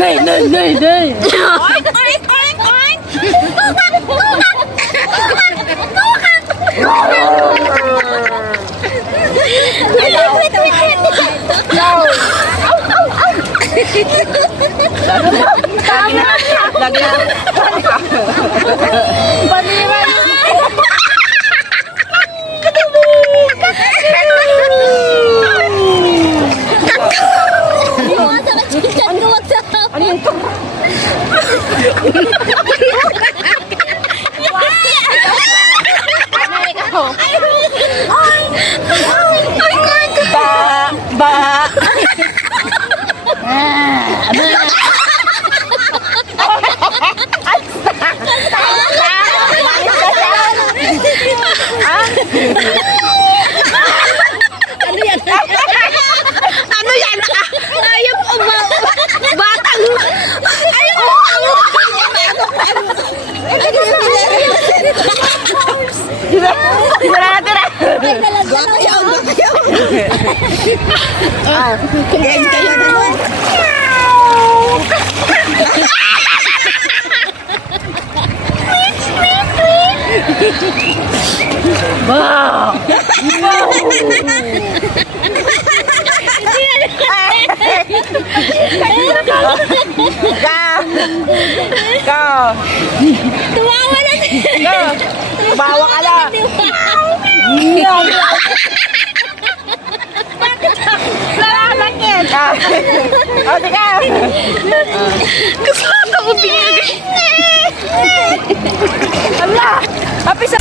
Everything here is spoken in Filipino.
Đây, đây, đây, đây. Oink, oink, oink, oink. Ano yan? Ayaw ko ba? Batang! Ayaw ko! Tira! Bakayaw! Kaya kayo naman. Wow! Go! Tumawa na siya! Go! Tumawa ka na! Bakit? O, sige! Gusto ko ito mo binigay! Ala! Happy sa...